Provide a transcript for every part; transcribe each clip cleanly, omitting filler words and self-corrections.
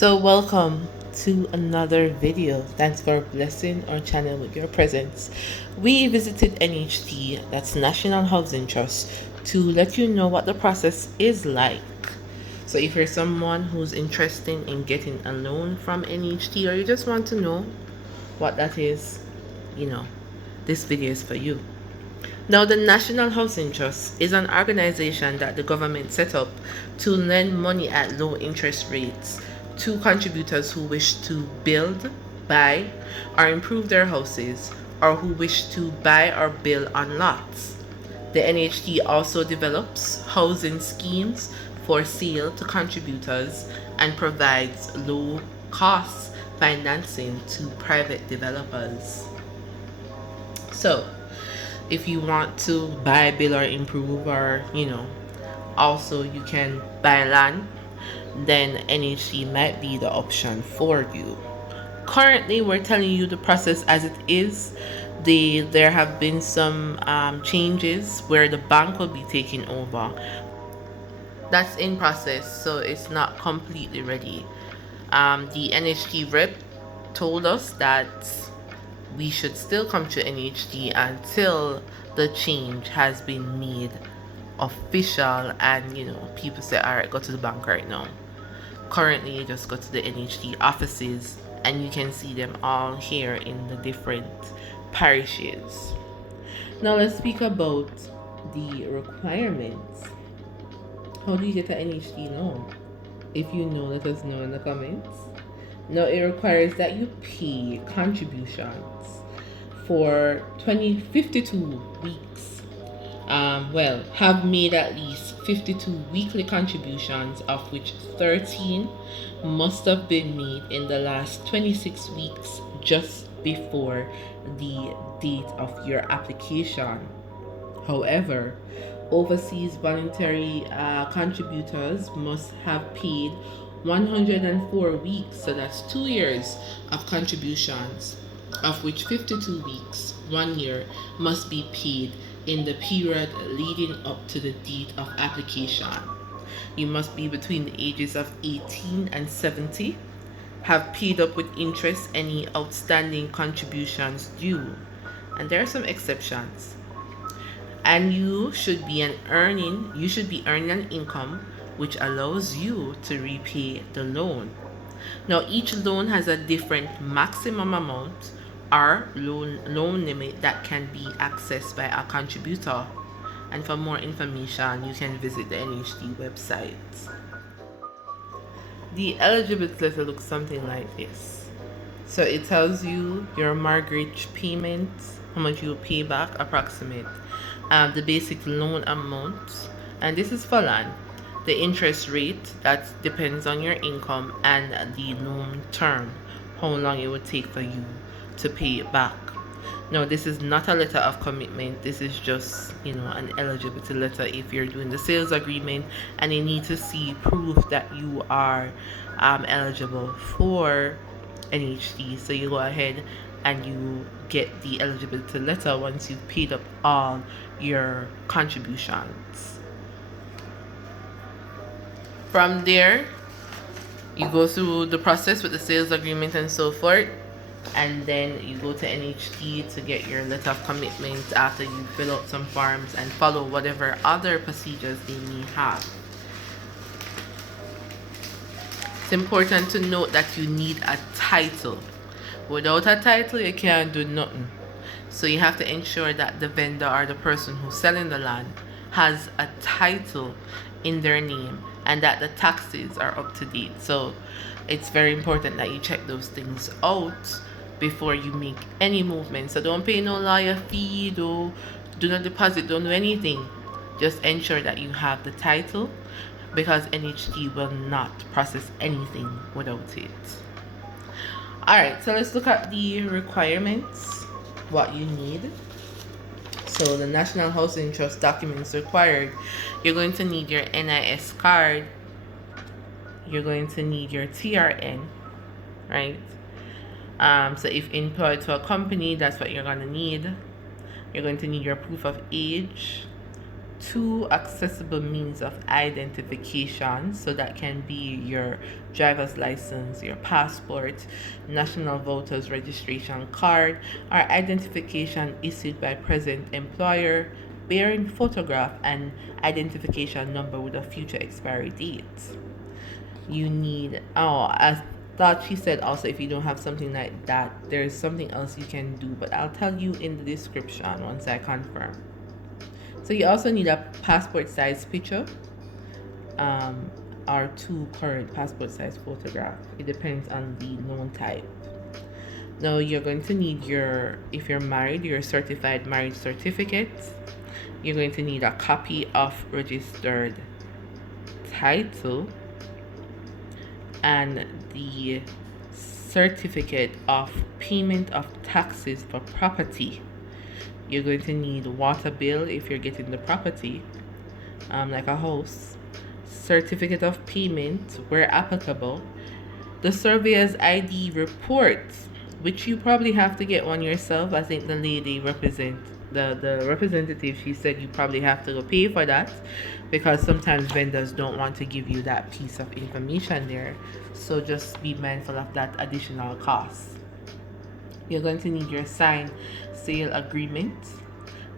So welcome to another video. Thanks for blessing our channel with your presence. We visited NHT, that's National Housing Trust, to let you know what the process is like. So if you're someone who's interested in getting a loan from NHT, or you just want to know what that is, this video is for you. Now, the National Housing Trust is an organization that the government set up to lend money at low interest rates to contributors who wish to build, buy, or improve their houses, or who wish to buy or build on lots. The NHT also develops housing schemes for sale to contributors and provides low cost financing to private developers. So, if you want to buy, build, or improve, or also you can buy land, then NHT might be the option for you. Currently, we're telling you the process as it is. There have been some changes where the bank will be taking over. That's in process, so it's not completely ready. The NHT rep told us that we should still come to NHT until the change has been made official and people say, all right, go to the bank right now. Currently, you just go to the NHT offices and you can see them all here in the different parishes. Now let's speak about the requirements. How do you get an NHT loan? If you know, let us know in the comments. Now, it requires that you pay contributions for 52 weeks. Have made at least 52 weekly contributions, of which 13 must have been made in the last 26 weeks just before the date of your application. However, overseas voluntary contributors must have paid 104 weeks, so that's 2 years of contributions, of which 52 weeks, 1 year, must be paid in the period leading up to the date of application. You must be between the ages of 18 and 70, have paid up with interest any outstanding contributions due, and there are some exceptions. And you should be earning an income which allows you to repay the loan. Now, each loan has a different maximum amount or loan limit that can be accessed by a contributor. And for more information, you can visit the NHT website. The eligibility letter looks something like this. So it tells you your mortgage payment, how much you will pay back, approximate, the basic loan amount, and this is for land. The interest rate, that depends on your income, and the loan term, how long it would take for you to pay it back. No, this is not a letter of commitment. This is just, an eligibility letter if you're doing the sales agreement and you need to see proof that you are eligible for NHT. So you go ahead and you get the eligibility letter once you've paid up all your contributions. From there, you go through the process with the sales agreement and so forth, and then you go to NHT to get your letter of commitment after you fill out some forms and follow whatever other procedures they may have. It's important to note that you need a title. Without a title, you can't do nothing. So you have to ensure that the vendor or the person who's selling the land has a title in their name and that the taxes are up to date. So it's very important that you check those things out before you make any movement. So don't pay no lawyer fee, do not deposit, don't do anything. Just ensure that you have the title, because NHT will not process anything without it. Alright, so let's look at the requirements, what you need. So the National Housing Trust documents required: you're going to need your NIS card, you're going to need your TRN, right? So if employed to a company, that's what you're going to need. You're going to need your proof of age, two accessible means of identification. So that can be your driver's license, your passport, national voters registration card, or identification issued by present employer, bearing photograph and identification number with a future expiry date. You need, I thought she said also if you don't have something like that, there's something else you can do, but I'll tell you in the description once I confirm. So you also need a passport size picture, um, or two current passport size photograph. It depends on the loan type. Now you're going to need your, if you're married, your certified marriage certificate. You're going to need a copy of registered title and the certificate of payment of taxes for property. You're going to need water bill if you're getting the property, like a house, certificate of payment where applicable, the surveyor's ID report, which you probably have to get one yourself. I think the lady the representative, she said you probably have to go pay for that because sometimes vendors don't want to give you that piece of information there. So just be mindful of that additional cost. You're going to need your signed sale agreement,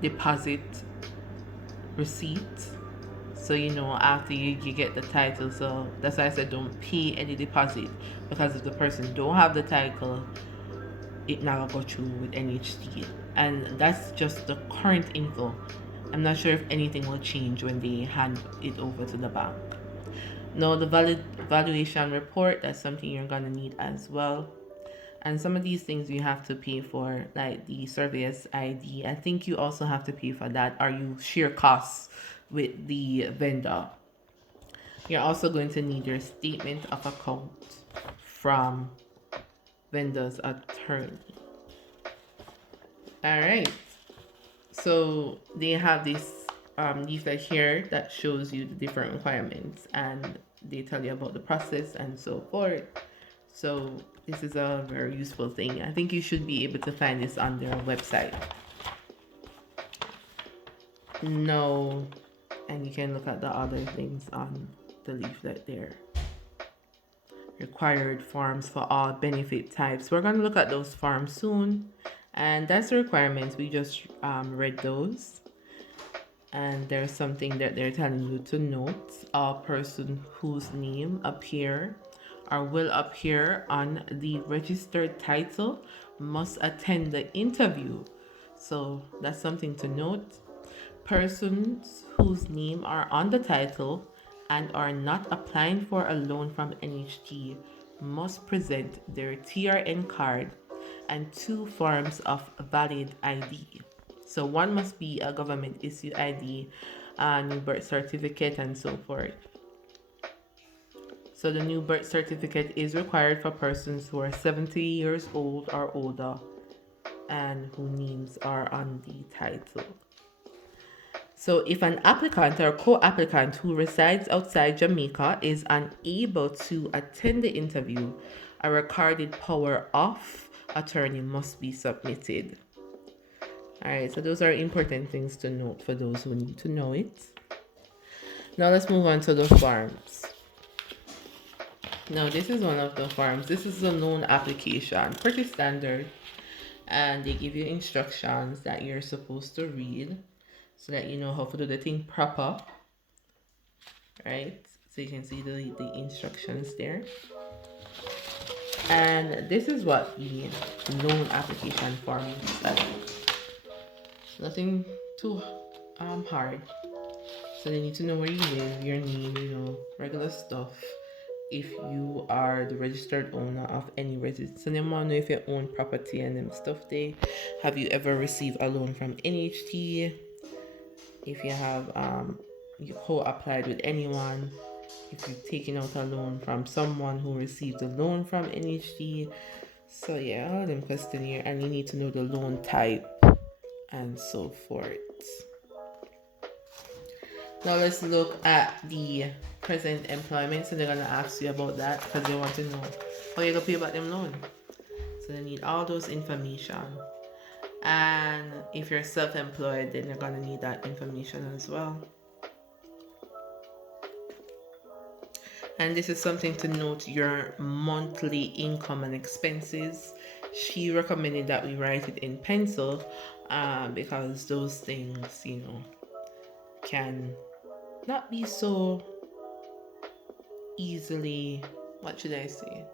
deposit receipt, so you know after you get the title. So that's why I said don't pay any deposit, because if the person don't have the title, it now go through with NHT, and that's just the current info. I'm not sure if anything will change when they hand it over to the bank. Now the valid valuation report, that's something you're gonna need as well. And some of these things you have to pay for, like the surveyor's ID. I think you also have to pay for that, or you share costs with the vendor. You're also going to need your statement of account from vendor's attorney. All right. So they have this leaflet here that shows you the different requirements, and they tell you about the process and so forth. So this is a very useful thing. I think you should be able to find this on their website. No, and you can look at the other things on the leaflet there. Required forms for all benefit types. We're going to look at those forms soon, and that's the requirements. We just read those, and there's something that they're telling you to note. All person whose name appear or will appear on the registered title must attend the interview. So that's something to note. Persons whose name are on the title and are not applying for a loan from NHT must present their TRN card and two forms of valid ID. So one must be a government issue ID, a new birth certificate, and so forth. So the new birth certificate is required for persons who are 70 years old or older and whose names are on the title. So if an applicant or co-applicant who resides outside Jamaica is unable to attend the interview, a recorded power of attorney must be submitted. All right, so those are important things to note for those who need to know it. Now let's move on to the forms. Now this is one of the forms. This is a loan application, pretty standard, and they give you instructions that you're supposed to read so that you know how to do the thing proper, right? So you can see the instructions there. And this is what the loan application form is like. Nothing too hard. So they need to know where you live, your name, you know, regular stuff. If you are the registered owner of any residence, so they want to know if you own property and them stuff. They have you ever received a loan from NHT? If you have you co-applied with anyone, if you've taken out a loan from someone who received a loan from NHT. So yeah, all them questionnaire, and you need to know the loan type and so forth. Now let's look at the present employment. So they're gonna ask you about that because they want to know how you're gonna pay back them loan. So they need all those information. And if you're self-employed, then you're going to need that information as well. And this is something to note: your monthly income and expenses. She recommended that we write it in pencil, because those things, can not be so easily, what should I say?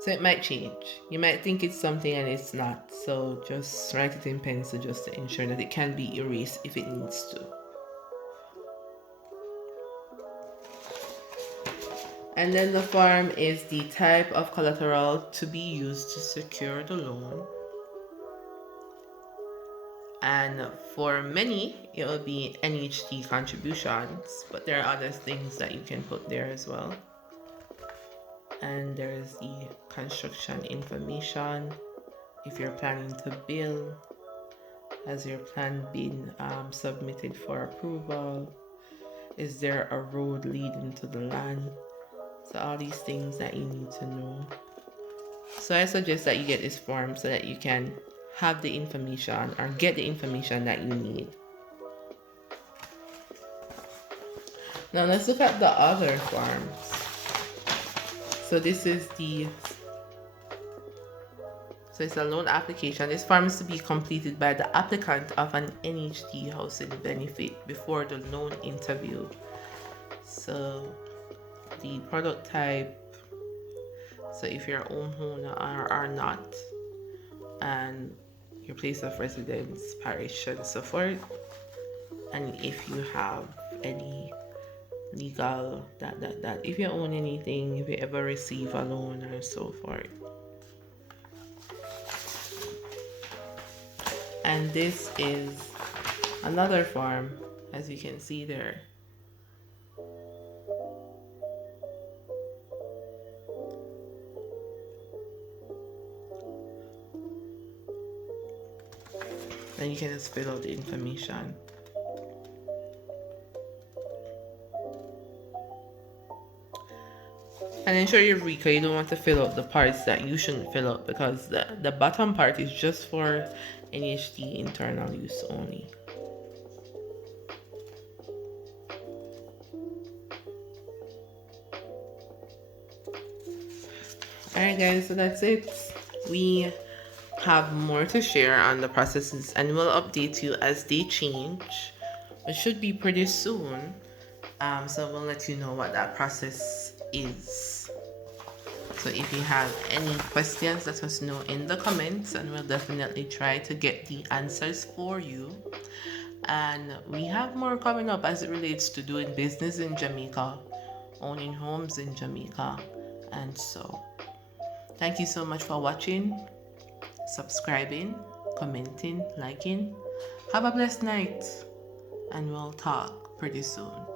So it might change. You might think it's something and it's not. So just write it in pencil just to ensure that it can be erased if it needs to. And then the form is the type of collateral to be used to secure the loan. And for many, it will be NHT contributions, but there are other things that you can put there as well. And there's the construction information. If you're planning to build, has your plan been submitted for approval? Is there a road leading to the land? So all these things that you need to know. So I suggest that you get this form so that you can have the information or get the information that you need. Now let's look at the other forms. So this is it's a loan application. This form is to be completed by the applicant of an NHT housing benefit before the loan interview. So the product type, so if you're homeowner or not, and your place of residence, parish, and so forth, and if you have any legal that if you own anything, if you ever receive a loan or so forth. And this is another form, as you can see there. And you can just fill out the information. And ensure you read, because you don't want to fill out the parts that you shouldn't fill out, because the bottom part is just for NHT internal use only. Alright guys, so that's it. We have more to share on the processes and we'll update you as they change, which should be pretty soon. So we'll let you know what that process is. So if you have any questions, let us know in the comments and we'll definitely try to get the answers for you. And we have more coming up as it relates to doing business in Jamaica, owning homes in Jamaica, and so thank you so much for watching, subscribing, commenting, liking. Have a blessed night, and we'll talk pretty soon.